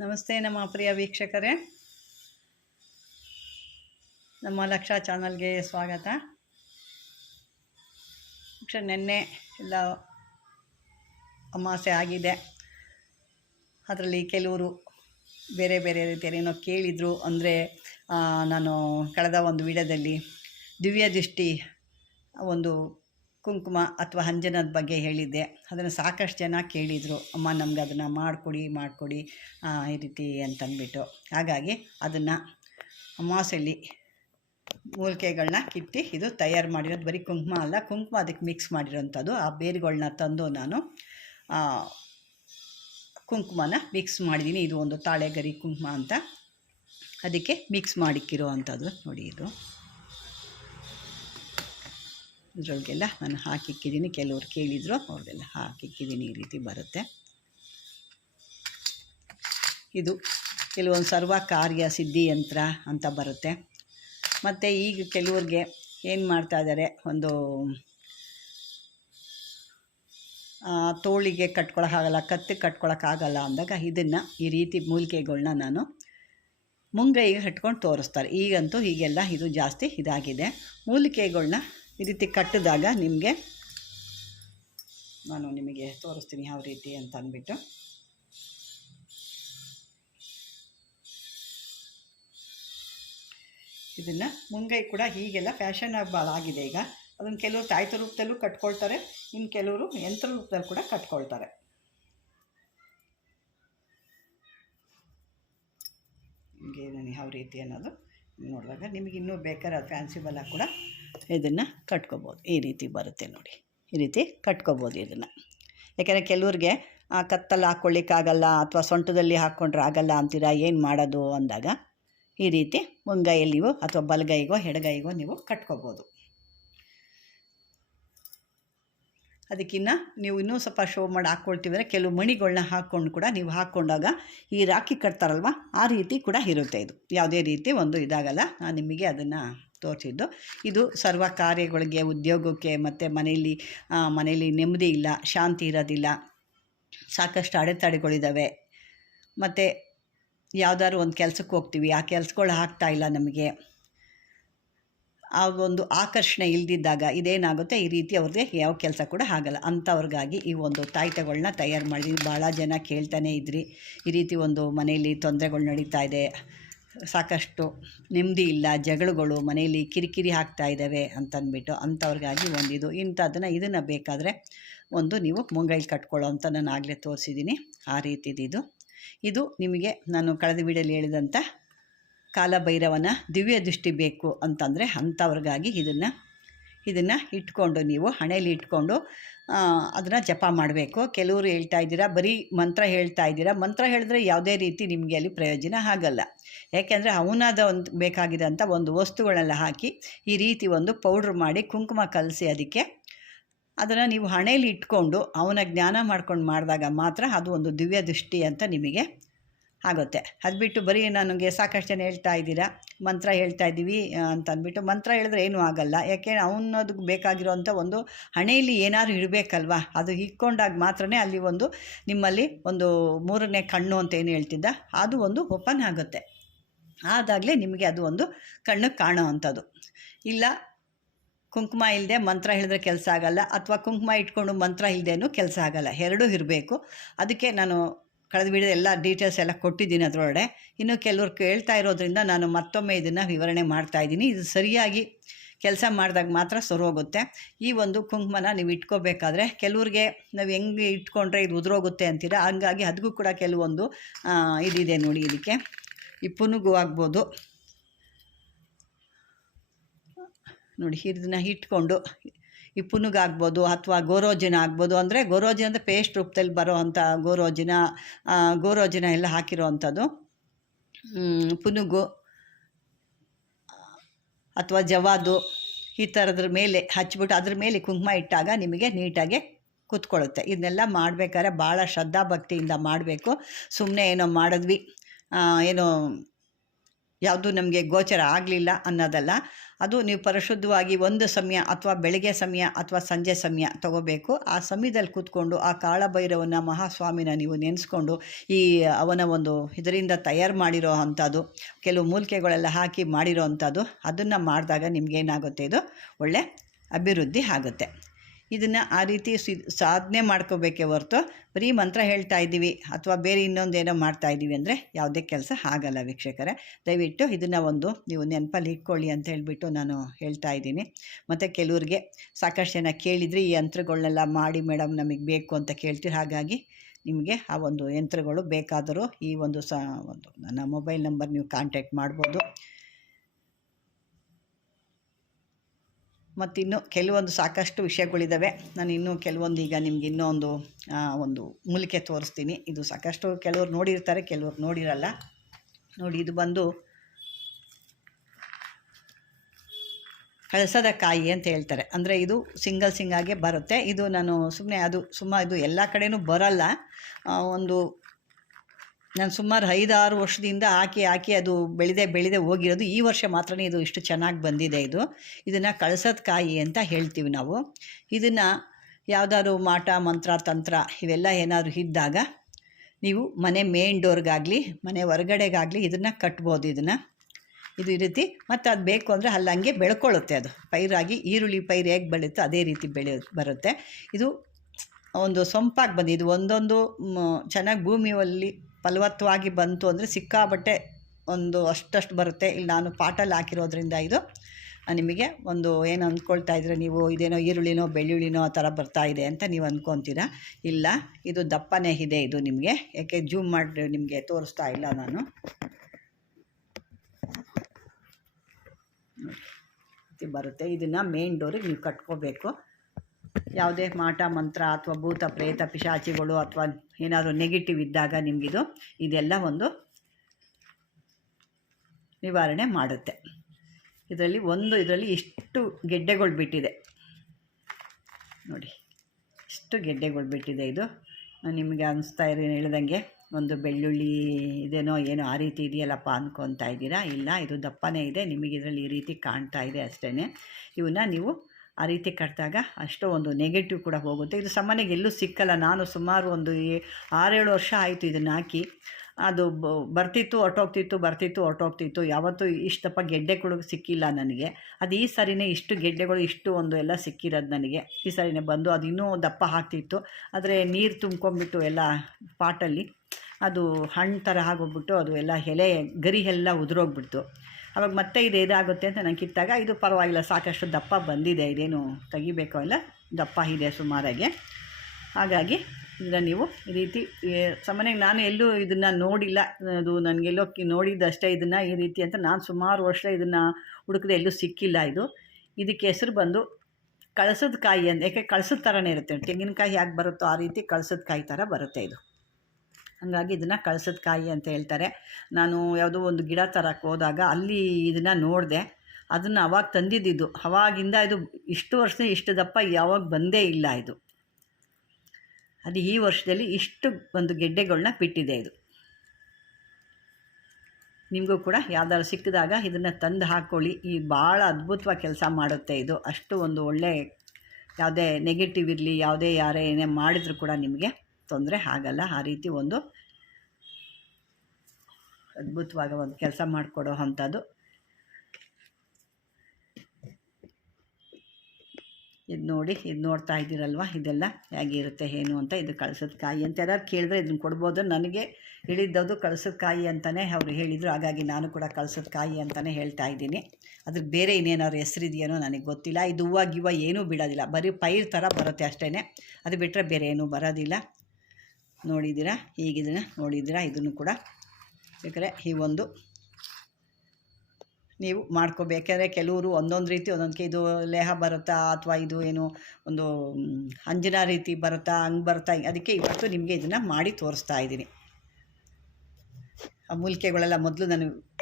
ನಮಸ್ತೆ ನಮ್ಮ ಪ್ರಿಯ ವೀಕ್ಷಕರೇ. ನಮ್ಮ ಲಕ್ಷ ಚಾನಲ್ಗೆ ಸ್ವಾಗತ. ವೀಕ್ಷ ನಿನ್ನೆ ಎಲ್ಲ ಅಮಾಸೆ ಆಗಿದೆ. ಅದರಲ್ಲಿ ಕೆಲವರು ಬೇರೆ ಬೇರೆ ರೀತಿಯಲ್ಲಿ ಏನೋ ಕೇಳಿದರು. ಅಂದರೆ ನಾನು ಕಳೆದ ಒಂದು ವಿಡಿಯೋದಲ್ಲಿ ದಿವ್ಯ ದೃಷ್ಟಿ ಒಂದು ಕುಂಕುಮ ಅಥವಾ ಅಂಜನದ ಬಗ್ಗೆ ಹೇಳಿದ್ದೆ. ಅದನ್ನು ಸಾಕಷ್ಟು ಜನ ಕೇಳಿದರು. ಅಮ್ಮ, ನಮ್ಗೆ ಅದನ್ನು ಮಾಡಿಕೊಡಿ ಮಾಡಿಕೊಡಿ ಈ ರೀತಿ ಅಂತಂದ್ಬಿಟ್ಟು. ಹಾಗಾಗಿ ಅದನ್ನು ಅಮಾಸೆಯಲ್ಲಿ ಮೂಲಿಕೆಗಳನ್ನ ಕಿತ್ತಿ ಇದು ತಯಾರು ಮಾಡಿರೋದು. ಬರೀ ಕುಂಕುಮ ಅಲ್ಲ, ಕುಂಕುಮ ಅದಕ್ಕೆ ಮಿಕ್ಸ್ ಮಾಡಿರೋಂಥದ್ದು. ಆ ಬೇರುಗಳನ್ನ ತಂದು ನಾನು ಕುಂಕುಮನ ಮಿಕ್ಸ್ ಮಾಡಿದ್ದೀನಿ ಇದು ಒಂದು ತಾಳೆಗರಿ ಕುಂಕುಮ ಅಂತ. ಅದಕ್ಕೆ ಮಿಕ್ಸ್ ಮಾಡಿಕ್ಕಿರೋ ಅಂಥದ್ದು ನೋಡಿ ಇದು. ಇದರೊಳಗೆಲ್ಲ ನಾನು ಹಾಕಿಕ್ಕಿದ್ದೀನಿ. ಕೆಲವರು ಕೇಳಿದರು ಅವ್ರಿಗೆಲ್ಲ ಹಾಕಿಕ್ಕಿದ್ದೀನಿ ಈ ರೀತಿ ಬರುತ್ತೆ. ಇದು ಕೆಲವೊಂದು ಸರ್ವ ಕಾರ್ಯ ಸಿದ್ಧಿ ಯಂತ್ರ ಅಂತ ಬರುತ್ತೆ. ಮತ್ತು ಈಗ ಕೆಲವ್ರಿಗೆ ಏನು ಮಾಡ್ತಾ ಇದ್ದಾರೆ ಒಂದು ತೋಳಿಗೆ ಕಟ್ಕೊಳಕ್ಕಾಗಲ್ಲ ಕತ್ತಿ ಕಟ್ಕೊಳಕ್ಕಾಗಲ್ಲ ಅಂದಾಗ ಇದನ್ನು ಈ ರೀತಿ ಮೂಲಿಕೆಗಳನ್ನ ನಾನು ಮುಂಗೈಗೆ ಹಟ್ಕೊಂಡು ತೋರಿಸ್ತಾರೆ. ಈಗಂತೂ ಹೀಗೆಲ್ಲ ಇದು ಜಾಸ್ತಿ ಇದಾಗಿದೆ. ಮೂಲಿಕೆಗಳ್ನ ಈ ರೀತಿ ಕಟ್ಟಿದಾಗ ನಿಮಗೆ ನಾನು ನಿಮಗೆ ತೋರಿಸ್ತೀನಿ ಯಾವ ರೀತಿ ಅಂತ ಅಂದ್ಬಿಟ್ಟು. ಇದನ್ನು ಮುಂಗೈ ಕೂಡ ಹೀಗೆಲ್ಲ ಫ್ಯಾಷನ್ ಭಾಳ ಆಗಿದೆ ಈಗ. ಅದನ್ನು ಕೆಲವರು ತಾಯ್ತ ರೂಪದಲ್ಲೂ ಕಟ್ಕೊಳ್ತಾರೆ ಇನ್ನು ಕೆಲವರು ಯಂತ್ರ ರೂಪದಲ್ಲಿ ಕೂಡ ಕಟ್ಕೊಳ್ತಾರೆ. ನಿಮಗೆ ನಾನು ಯಾವ ರೀತಿ ಅನ್ನೋದು ನೋಡಿದಾಗ ನಿಮಗೆ ಇನ್ನೂ ಬೇಕಾದ್ರೆ ಅದು ಕೂಡ ಇದನ್ನು ಕಟ್ಕೋಬೋದು. ಈ ರೀತಿ ಬರುತ್ತೆ ನೋಡಿ. ಈ ರೀತಿ ಕಟ್ಕೋಬೋದು ಇದನ್ನು. ಯಾಕೆಂದರೆ ಕೆಲವ್ರಿಗೆ ಕತ್ತಲ್ಲಿ ಹಾಕ್ಕೊಳ್ಳಿಕ್ಕಾಗಲ್ಲ ಅಥವಾ ಸೊಂಟದಲ್ಲಿ ಹಾಕ್ಕೊಂಡ್ರೆ ಆಗಲ್ಲ ಅಂತೀರಾ, ಏನು ಮಾಡೋದು? ಅಂದಾಗ ಈ ರೀತಿ ಮುಂಗೈಯಲ್ಲಿಯೋ ಅಥವಾ ಬಲಗೈಗೋ ಎಡಗೈಗೋ ನೀವು ಕಟ್ಕೋಬೋದು. ಅದಕ್ಕಿನ್ನ ನೀವು ಇನ್ನೂ ಸ್ವಲ್ಪ ಶೋ ಮಾಡಿ ಹಾಕ್ಕೊಳ್ತೀವಿ ಕೆಲವು ಮಣಿಗಳನ್ನ ಹಾಕ್ಕೊಂಡು ಕೂಡ ನೀವು ಹಾಕ್ಕೊಂಡಾಗ ಈ ರಾಖಿ ಕಟ್ತಾರಲ್ವ, ಆ ರೀತಿ ಕೂಡ ಇರುತ್ತೆ ಇದು. ಯಾವುದೇ ರೀತಿ ಒಂದು ಇದಾಗಲ್ಲ. ನಾನು ನಿಮಗೆ ಅದನ್ನು ತೋರಿಸಿದ್ದು. ಇದು ಸರ್ವ ಕಾರ್ಯಗಳಿಗೆ, ಉದ್ಯೋಗಕ್ಕೆ ಮತ್ತು ಮನೆಯಲ್ಲಿ ಮನೆಯಲ್ಲಿ ನೆಮ್ಮದಿ ಇಲ್ಲ, ಶಾಂತಿ ಇರೋದಿಲ್ಲ. ಸಾಕಷ್ಟು ಅಡೆತಡೆಗಳಿದ್ದಾವೆ. ಮತ್ತು ಯಾವ್ದಾದ್ರು ಒಂದು ಕೆಲಸಕ್ಕೆ ಹೋಗ್ತೀವಿ, ಆ ಕೆಲಸಗಳು ಆಗ್ತಾ ಇಲ್ಲ ನಮಗೆ. ಆ ಒಂದು ಆಕರ್ಷಣೆ ಇಲ್ದಿದ್ದಾಗ ಇದೇನಾಗುತ್ತೆ, ಈ ರೀತಿ ಅವ್ರಿಗೆ ಯಾವ ಕೆಲಸ ಕೂಡ ಆಗಲ್ಲ. ಅಂಥವ್ರಿಗಾಗಿ ಈ ಒಂದು ತಾಯ್ತಗಳನ್ನ ತಯಾರು ಮಾಡಿ ಭಾಳ ಜನ ಕೇಳ್ತಾನೆ ಇದ್ರಿ, ಈ ರೀತಿ ಒಂದು ಮನೆಯಲ್ಲಿ ತೊಂದರೆಗಳು ನಡೀತಾ ಇದೆ. ಸಾಕಷ್ಟು ನೆಮ್ಮದಿ ಇಲ್ಲ, ಜಗಳಗಳು, ಮನೆಯಲ್ಲಿ ಕಿರಿಕಿರಿ ಆಗ್ತಾ ಇದ್ದಾವೆ ಅಂತಂದ್ಬಿಟ್ಟು ಅಂಥವ್ರಿಗಾಗಿ ಒಂದು ಇದು ಇಂಥದ್ದನ್ನು ಇದನ್ನು ಬೇಕಾದರೆ ಒಂದು ನೀವು ಮುಂಗೈಲಿ ಕಟ್ಕೊಳ್ಳೋ ಅಂತ ನಾನು ಆಗಲೇ ತೋರಿಸಿದ್ದೀನಿ. ಆ ರೀತಿದು ಇದು. ಇದು ನಿಮಗೆ ನಾನು ಕಳೆದ ವಿಡಿಯೋಲಿ ಹೇಳಿದಂಥ ಕಾಲಭೈರವನ ದಿವ್ಯ ದೃಷ್ಟಿ ಬೇಕು ಅಂತಂದರೆ ಅಂಥವ್ರಿಗಾಗಿ ಇದನ್ನು ಇದನ್ನು ಇಟ್ಕೊಂಡು ನೀವು ಹಣೆಯಲ್ಲಿ ಇಟ್ಕೊಂಡು ಅದನ್ನು ಜಪ ಮಾಡಬೇಕು. ಕೆಲವರು ಹೇಳ್ತಾ ಇದ್ದೀರಾ, ಬರೀ ಮಂತ್ರ ಹೇಳ್ತಾ ಇದ್ದೀರಾ. ಮಂತ್ರ ಹೇಳಿದ್ರೆ ಯಾವುದೇ ರೀತಿ ನಿಮಗೆ ಅಲ್ಲಿ ಪ್ರಯೋಜನ ಆಗಲ್ಲ. ಯಾಕೆಂದರೆ ಅವನಾದ ಒಂದು ಬೇಕಾಗಿರೋಂಥ ಒಂದು ವಸ್ತುಗಳನ್ನೆಲ್ಲ ಹಾಕಿ ಈ ರೀತಿ ಒಂದು ಪೌಡ್ರ್ ಮಾಡಿ ಕುಂಕುಮ ಕಲಸಿ ಅದಕ್ಕೆ. ಅದನ್ನು ನೀವು ಹಣೆಯಲ್ಲಿ ಇಟ್ಕೊಂಡು ಅವನ ಜ್ಞಾನ ಮಾಡ್ಕೊಂಡು ಮಾಡಿದಾಗ ಮಾತ್ರ ಅದು ಒಂದು ದಿವ್ಯ ದೃಷ್ಟಿ ಅಂತ ನಿಮಗೆ ಆಗುತ್ತೆ. ಅದು ಬಿಟ್ಟು ಬರೀ ನನಗೆ ಸಾಕಷ್ಟು ಜನ ಹೇಳ್ತಾ ಇದ್ದೀರಾ? ಮಂತ್ರ ಹೇಳ್ತಾ ಇದ್ದೀವಿ ಅಂತ ಅಂದ್ಬಿಟ್ಟು ಮಂತ್ರ ಹೇಳಿದ್ರೆ ಏನೂ ಆಗಲ್ಲ. ಯಾಕೆ ಅವನದಕ್ಕೆ ಬೇಕಾಗಿರೋವಂಥ ಒಂದು ಹಣೆಯಲ್ಲಿ ಏನಾದರೂ ಇಡಬೇಕಲ್ವ? ಅದು ಇಟ್ಕೊಂಡಾಗ ಮಾತ್ರನೇ ಅಲ್ಲಿ ಒಂದು ನಿಮ್ಮಲ್ಲಿ ಒಂದು ಮೂರನೇ ಕಣ್ಣು ಅಂತ ಏನು ಹೇಳ್ತಿದ್ದ? ಅದು ಒಂದು ಓಪನ್ ಆಗುತ್ತೆ. ಆದಾಗಲೇ ನಿಮಗೆ ಅದು ಒಂದು ಕಣ್ಣಿಗೆ ಕಾಣೋ ಅಂಥದ್ದು ಇಲ್ಲ, ಕುಂಕುಮ ಇಲ್ಲದೆ ಮಂತ್ರ ಹೇಳಿದ್ರೆ ಕೆಲಸ ಆಗಲ್ಲ, ಅಥವಾ ಕುಂಕುಮ ಇಟ್ಕೊಂಡು ಮಂತ್ರ ಇಲ್ಲದೇನೂ ಕೆಲಸ ಆಗಲ್ಲ. ಎರಡೂ ಇರಬೇಕು. ಅದಕ್ಕೆ ನಾನು ಕಳೆದ ವಿಡಿಯೋ ಎಲ್ಲ ಡೀಟೇಲ್ಸ್ ಎಲ್ಲ ಕೊಟ್ಟಿದ್ದೀನಿ ಅದರೊಳಗಡೆ. ಇನ್ನು ಕೆಲವರು ಕೇಳ್ತಾ ಇರೋದ್ರಿಂದ ನಾನು ಮತ್ತೊಮ್ಮೆ ಇದನ್ನು ವಿವರಣೆ ಮಾಡ್ತಾ ಇದ್ದೀನಿ. ಇದು ಸರಿಯಾಗಿ ಕೆಲಸ ಮಾಡಿದಾಗ ಮಾತ್ರ ಸರಿ ಹೋಗುತ್ತೆ ಈ ಒಂದು ಕುಂಕುಮನ ನೀವು ಇಟ್ಕೋಬೇಕಾದ್ರೆ ಕೆಲವ್ರಿಗೆ ನಾವು ಹೆಂಗೆ ಇಟ್ಕೊಂಡ್ರೆ ಇದು ಉದುರೋಗುತ್ತೆ ಅಂತೀರ, ಹಂಗಾಗಿ ಅದಕ್ಕೂ ಕೂಡ ಕೆಲವೊಂದು ಇದಿದೆ ನೋಡಿ ಇದಕ್ಕೆ. ಈ ಪುನುಗು ಆಗ್ಬೋದು. ನೋಡಿ ಇದನ್ನ ಇಟ್ಕೊಂಡು ಈ ಪುನುಗಾಗ್ಬೋದು ಅಥವಾ ಗೋರೋಜಿನ ಆಗ್ಬೋದು ಅಂದರೆ ಗೋರೋಜಿನ ಅಂದರೆ ಪೇಸ್ಟ್ ರೂಪದಲ್ಲಿ ಬರೋ ಅಂಥ ಗೋರೋಜಿನ ಗೋರೋಜಿನ ಎಲ್ಲ ಹಾಕಿರೋ ಅಂಥದ್ದು ಪುನುಗು, ಅಥವಾ ಜವಾದು ಈ ಥರದ್ರ ಮೇಲೆ ಹಚ್ಬಿಟ್ಟು ಅದ್ರ ಮೇಲೆ ಕುಂಕುಮ ಇಟ್ಟಾಗ ನಿಮಗೆ ನೀಟಾಗಿ ಕೂತ್ಕೊಳ್ಳುತ್ತೆ. ಇದನ್ನೆಲ್ಲ ಮಾಡಬೇಕಾದ್ರೆ ಭಾಳ ಶ್ರದ್ಧಾಭಕ್ತಿಯಿಂದ ಮಾಡಬೇಕು. ಸುಮ್ಮನೆ ಏನೋ ಮಾಡಿದ್ವಿ ಏನೋ ಯಾವುದು ನಮಗೆ ಗೋಚರ ಆಗಲಿಲ್ಲ ಅನ್ನೋದಲ್ಲ. ಅದು ನೀವು ಪರಿಶುದ್ಧವಾಗಿ ಒಂದು ಸಮಯ ಅಥವಾ ಬೆಳಗ್ಗೆ ಸಮಯ ಅಥವಾ ಸಂಜೆ ಸಮಯ ತಗೋಬೇಕು. ಆ ಸಮಯದಲ್ಲಿ ಕೂತ್ಕೊಂಡು ಆ ಕಾಳಭೈರವನ ಮಹಾಸ್ವಾಮಿನ ನೀವು ನೆನೆಸ್ಕೊಂಡು ಈ ಅವನ ಒಂದು ಇದರಿಂದ ತಯಾರು ಮಾಡಿರೋ ಅಂಥದ್ದು, ಕೆಲವು ಮೂಲಿಕೆಗಳೆಲ್ಲ ಹಾಕಿ ಮಾಡಿರೋ ಅಂಥದ್ದು, ಅದನ್ನು ಮಾಡಿದಾಗ ನಿಮಗೇನಾಗುತ್ತೆ ಇದು? ಒಳ್ಳೆ ಅಭಿವೃದ್ಧಿ ಆಗುತ್ತೆ. ಇದನ್ನು ಆ ರೀತಿ ಸಾಧನೆ ಮಾಡ್ಕೋಬೇಕೇ ಹೊರತು ಬರೀ ಮಂತ್ರ ಹೇಳ್ತಾ ಇದ್ದೀವಿ ಅಥವಾ ಬೇರೆ ಇನ್ನೊಂದೇನೋ ಮಾಡ್ತಾ ಇದ್ದೀವಿ ಅಂದರೆ ಯಾವುದೇ ಕೆಲಸ ಆಗಲ್ಲ ವೀಕ್ಷಕರೇ. ದಯವಿಟ್ಟು ಇದನ್ನು ಒಂದು ನೀವು ನೆನಪಲ್ಲಿ ಇಟ್ಕೊಳ್ಳಿ ಅಂತ ಹೇಳಿಬಿಟ್ಟು ನಾನು ಹೇಳ್ತಾ ಇದ್ದೀನಿ. ಮತ್ತು ಕೆಲವ್ರಿಗೆ ಸಾಕಷ್ಟು ಜನ ಕೇಳಿದರೆ ಈ ಯಂತ್ರಗಳನ್ನೆಲ್ಲ ಮಾಡಿ ಮೇಡಮ್ ನಮಗೆ ಬೇಕು ಅಂತ ಕೇಳ್ತೀರಿ ಹಾಗಾಗಿ ನಿಮಗೆ ಆ ಒಂದು ಯಂತ್ರಗಳು ಬೇಕಾದರೂ ಈ ಒಂದು ಸ, ಒಂದು ನನ್ನ ಮೊಬೈಲ್ ನಂಬರ್ ನೀವು ಕಾಂಟ್ಯಾಕ್ಟ್ ಮಾಡ್ಬೋದು. ಮತ್ತಿನ್ನು ಕೆಲವೊಂದು ಸಾಕಷ್ಟು ವಿಷಯಗಳಿದ್ದಾವೆ ನಾನು ಇನ್ನೂ ಕೆಲವೊಂದು ಈಗ ನಿಮ್ಗೆ ಇನ್ನೊಂದು ಒಂದು ಒಂದು ಮೂಲಿಕೆ ತೋರಿಸ್ತೀನಿ. ಇದು ಸಾಕಷ್ಟು ಕೆಲವರು ನೋಡಿರ್ತಾರೆ, ಕೆಲವರು ನೋಡಿರಲ್ಲ. ನೋಡಿ, ಇದು ಬಂದು ಕಳಸದ ಕಾಯಿ ಅಂತ ಹೇಳ್ತಾರೆ. ಅಂದರೆ ಇದು ಸಿಂಗಲ್ ಸಿಂಗಾಗೆ ಬರುತ್ತೆ. ಇದು ನಾನು ಸುಮ್ಮನೆ ಅದು ಸುಮ್ಮ ಇದು ಎಲ್ಲ ಕಡೆನೂ ಬರಲ್ಲ. ಒಂದು ನಾನು ಸುಮಾರು ಐದಾರು ವರ್ಷದಿಂದ ಹಾಕಿ ಹಾಕಿ ಅದು ಬೆಳೆದೆ, ಬೆಳೆದೇ ಹೋಗಿರೋದು. ಈ ವರ್ಷ ಮಾತ್ರನೇ ಇದು ಇಷ್ಟು ಚೆನ್ನಾಗಿ ಬಂದಿದೆ ಇದು. ಇದನ್ನು ಕಳಸದ ಕಾಯಿ ಅಂತ ಹೇಳ್ತೀವಿ ನಾವು. ಇದನ್ನು ಯಾವುದಾದ್ರು ಮಾಟ, ಮಂತ್ರ, ತಂತ್ರ ಇವೆಲ್ಲ ಏನಾದರೂ ಇದ್ದಾಗ ನೀವು ಮನೆ ಮೇನ್ ಡೋರ್ಗಾಗಲಿ ಮನೆ ಹೊರಗಡೆಗಾಗಲಿ ಇದನ್ನು ಕಟ್ಬೋದು ಇದನ್ನು. ಇದು ಈ ರೀತಿ. ಮತ್ತು ಅದು ಬೇಕು ಅಂದರೆ ಅಲ್ಲಂಗೆ ಬೆಳ್ಕೊಳ್ಳುತ್ತೆ ಅದು. ಪೈರಾಗಿ ಈರುಳ್ಳಿ ಪೈರು ಹೇಗೆ ಬೆಳೆಯುತ್ತೋ ಅದೇ ರೀತಿ ಬೆಳೆ ಬರುತ್ತೆ. ಇದು ಒಂದು ಸೊಂಪಾಗಿ ಬಂದಿದೆ. ಇದು ಒಂದೊಂದು ಚೆನ್ನಾಗಿ ಭೂಮಿಯಲ್ಲಿ ಫಲವತ್ತವಾಗಿ ಬಂತು ಅಂದರೆ ಸಿಕ್ಕಾಬಟ್ಟೆ ಒಂದು ಅಷ್ಟಷ್ಟು ಬರುತ್ತೆ. ಇಲ್ಲಿ ನಾನು ಪಾಟಲ್ಲಿ ಹಾಕಿರೋದ್ರಿಂದ ಇದು. ನಿಮಗೆ ಒಂದು ಏನು ಅಂದ್ಕೊಳ್ತಾ ಇದ್ರೆ ನೀವು ಇದೇನೋ ಈರುಳ್ಳಿನೋ ಬೆಳ್ಳುಳ್ಳಿನೋ ಆ ಥರ ಬರ್ತಾ ಇದೆ ಅಂತ ನೀವು ಅಂದ್ಕೊತೀರಾ? ಇಲ್ಲ, ಇದು ದಪ್ಪನೇ ಇದೆ ಇದು ನಿಮಗೆ. ಯಾಕೆ ಜೂಮ್ ಮಾಡಿ ನಿಮಗೆ ತೋರಿಸ್ತಾ ಇಲ್ಲ ನಾನು. ಬರುತ್ತೆ. ಇದನ್ನು ಮೇನ್ ಡೋರಿಗೆ ನೀವು ಕಟ್ಕೋಬೇಕು. ಯಾವುದೇ ಮಾಟ, ಮಂತ್ರ ಅಥವಾ ಭೂತ, ಪ್ರೇತ, ಪಿಶಾಚಿಗಳು ಅಥವಾ ಏನಾದರೂ ನೆಗೆಟಿವ್ ಇದ್ದಾಗ ನಿಮಗಿದು ಇದೆಲ್ಲ ಒಂದು ನಿವಾರಣೆ ಮಾಡುತ್ತೆ. ಇದರಲ್ಲಿ ಒಂದು, ಇದರಲ್ಲಿ ಇಷ್ಟು ಗೆಡ್ಡೆಗಳು ಬಿಟ್ಟಿದೆ. ನೋಡಿ, ಇಷ್ಟು ಗೆಡ್ಡೆಗಳು ಬಿಟ್ಟಿದೆ ಇದು. ನಿಮಗೆ ಅನಿಸ್ತಾ ಇರೋ ಹೇಳ್ದಂಗೆ ಒಂದು ಬೆಳ್ಳುಳ್ಳಿ ಇದೇನೋ ಏನೋ ಆ ರೀತಿ ಇದೆಯಲ್ಲಪ್ಪ ಅಂದ್ಕೊತಾ ಇದ್ದೀರಾ? ಇಲ್ಲ, ಇದು ದಪ್ಪನೇ ಇದೆ. ನಿಮಗೆ ಇದರಲ್ಲಿ ಈ ರೀತಿ ಕಾಣ್ತಾ ಇದೆ ಅಷ್ಟೇ ಇವನ್ನ ನೀವು ಆ ರೀತಿ ಕಟ್ಟಿದಾಗ ಅಷ್ಟೋ ಒಂದು ನೆಗೆಟಿವ್ ಕೂಡ ಹೋಗುತ್ತೆ. ಇದು ಸಾಮಾನ್ಯಗೆ ಎಲ್ಲೂ ಸಿಕ್ಕಲ್ಲ. ನಾನು ಸುಮಾರು ಒಂದು ಆರೇಳು ವರ್ಷ ಆಯಿತು ಇದನ್ನು ಹಾಕಿ. ಅದು ಬರ್ತಿತ್ತು, ಹೊರ್ಟೋಗ್ತಿತ್ತು ಬರ್ತಿತ್ತು, ಹೊರ್ಟೋಗ್ತಿತ್ತು. ಯಾವತ್ತೂ ಇಷ್ಟಪ್ಪ ಗೆಡ್ಡೆಗಳು ಸಿಕ್ಕಿಲ್ಲ ನನಗೆ. ಅದು ಈ ಸರಿನೇ ಇಷ್ಟು ಗೆಡ್ಡೆಗಳು, ಇಷ್ಟು ಒಂದು ಎಲ್ಲ ಸಿಕ್ಕಿರೋದು ನನಗೆ. ಈ ಸರಿನೇ ಬಂದು ಅದು ಇನ್ನೂ ದಪ್ಪ ಹಾಕ್ತಿತ್ತು ಆದರೆ ನೀರು ತುಂಬ್ಕೊಂಡ್ಬಿಟ್ಟು ಎಲ್ಲ ಪಾಟಲ್ಲಿ ಅದು ಹಣ್ಣು ಥರ ಆಗೋಗ್ಬಿಟ್ಟು ಅದು ಎಲ್ಲ ಎಲೆ, ಗರಿ ಎಲ್ಲ ಉದುರೋಗ್ಬಿಡ್ತು. ಅವಾಗ ಮತ್ತೆ ಇದು ಇದಾಗುತ್ತೆ ಅಂತ ನಾನು ಕಿತ್ತಾಗ, ಇದು ಪರವಾಗಿಲ್ಲ, ಸಾಕಷ್ಟು ದಪ್ಪ ಬಂದಿದೆ, ಇದೇನು ತೆಗಿಬೇಕು ಅಲ್ಲ ದಪ್ಪ ಇದೆ ಸುಮಾರಾಗೆ. ಹಾಗಾಗಿ ಇದನ್ನು ನೀವು ಈ ರೀತಿ ಸಾಮಾನ್ಯವಾಗಿ ನಾನು ಎಲ್ಲೂ ಇದನ್ನು ನೋಡಿಲ್ಲ. ಅದು ನನಗೆಲ್ಲೋ ನೋಡಿದ್ದಷ್ಟೇ ಇದನ್ನು ಈ ರೀತಿ ಅಂತ ನಾನು ಸುಮಾರು ವರ್ಷ ಇದನ್ನು ಹುಡುಕಿದೆ ಎಲ್ಲೂ ಸಿಕ್ಕಿಲ್ಲ ಇದು. ಇದಕ್ಕೆ ಹೆಸರು ಬಂದು ಕಳಸದ ಕಾಯಿ ಅಂತ, ಯಾಕೆ ಕಳಸದ ಥರನೇ ಇರುತ್ತೆ. ತೆಂಗಿನಕಾಯಿ ಹೇಗೆ ಬರುತ್ತೋ ಆ ರೀತಿ ಕಳಸದ ಕಾಯಿ ಥರ ಬರುತ್ತೆ ಇದು. ಹಾಗಾಗಿ ಇದನ್ನು ಕಳಸದ ಕಾಯಿ ಅಂತ ಹೇಳ್ತಾರೆ. ನಾನು ಯಾವುದೋ ಒಂದು ಗಿಡ ತರಕ್ಕೆ ಹೋದಾಗ ಅಲ್ಲಿ ಇದನ್ನು ನೋಡಿದೆ. ಅದನ್ನು ಅವಾಗ ತಂದಿದ್ದಿದ್ದು. ಅವಾಗಿಂದ ಇದು ಇಷ್ಟು ವರ್ಷ ಇಷ್ಟು ದಪ್ಪ ಯಾವಾಗ ಬಂದೇ ಇಲ್ಲ ಇದು. ಅದು ಈ ವರ್ಷದಲ್ಲಿ ಇಷ್ಟು ಒಂದು ಗೆಡ್ಡೆಗಳನ್ನ ಬಿಟ್ಟಿದೆ ಇದು. ನಿಮಗೂ ಕೂಡ ಯಾವ್ದಾದ್ರು ಸಿಕ್ಕಿದಾಗ ಇದನ್ನು ತಂದು ಹಾಕ್ಕೊಳ್ಳಿ ಈ ಭಾಳ ಅದ್ಭುತವಾಗಿ ಕೆಲಸ ಮಾಡುತ್ತೆ ಇದು. ಅಷ್ಟು ಒಂದು ಒಳ್ಳೆ ಯಾವುದೇ ನೆಗೆಟಿವ್ ಇರಲಿ, ಯಾವುದೇ ಯಾರೇ ಏನೇ ಮಾಡಿದರೂ ಕೂಡ ನಿಮಗೆ ತೊಂದರೆ ಆಗಲ್ಲ. ಆ ರೀತಿ ಒಂದು ಅದ್ಭುತವಾಗ ಒಂದು ಕೆಲಸ ಮಾಡಿಕೊಡೋ ಅಂಥದ್ದು. ಇದು ನೋಡಿ, ಇದು ನೋಡ್ತಾ ಇದ್ದೀರಲ್ವ? ಇದೆಲ್ಲ ಹೇಗಿರುತ್ತೆ, ಏನು ಅಂತ ಇದು ಕಳಸದ ಕಾಯಿ ಅಂತ ಯಾರು ಕೇಳಿದ್ರೆ ಇದನ್ನು ಕೊಡ್ಬೋದು. ನನಗೆ ಹೇಳಿದ್ದದು ಕಳಸದ ಕಾಯಿ ಅಂತಲೇ ಅವರು ಹೇಳಿದರು. ಹಾಗಾಗಿ ನಾನು ಕೂಡ ಕಳಸದ ಕಾಯಿ ಅಂತಲೇ ಹೇಳ್ತಾ ಇದ್ದೀನಿ. ಅದಕ್ಕೆ ಬೇರೆ ಇನ್ನೇನಾದ್ರು ಹೆಸರಿದೆಯೇನೋ ನನಗೆ ಗೊತ್ತಿಲ್ಲ. ಇದು ಹೂವು ಗಿವ ಏನೂ ಬಿಡೋದಿಲ್ಲ. ಬರೀ ಪೈರ್ ಥರ ಬರುತ್ತೆ ಅಷ್ಟೇ ಅದು ಬಿಟ್ಟರೆ ಬೇರೆ ಏನೂ ಬರೋದಿಲ್ಲ. ನೋಡಿದ್ದೀರಾ? ಹೀಗಿದನ್ನು ನೋಡಿದ್ದೀರಾ? ಇದನ್ನು ಕೂಡ ಬೇಕಾದ್ರೆ ಈ ಒಂದು ನೀವು ಮಾಡ್ಕೋಬೇಕಾದ್ರೆ ಕೆಲವರು ಒಂದೊಂದು ರೀತಿ ಒಂದೊಂದಕ್ಕೆ ಇದು ಲೇಹ ಬರುತ್ತಾ ಅಥವಾ ಇದು ಏನು ಒಂದು ಅಂಜನ ಅಂಜನಾ ರೀತಿ ಬರುತ್ತಾ, ಹಂಗೆ ಬರುತ್ತಾ ಅದಕ್ಕೆ ಇವತ್ತು ನಿಮಗೆ ಇದನ್ನು ಮಾಡಿ ತೋರಿಸ್ತಾ ಇದ್ದೀನಿ. ಆ ಮೂಲಿಕೆಗಳೆಲ್ಲ ಮೊದಲು ನಾನು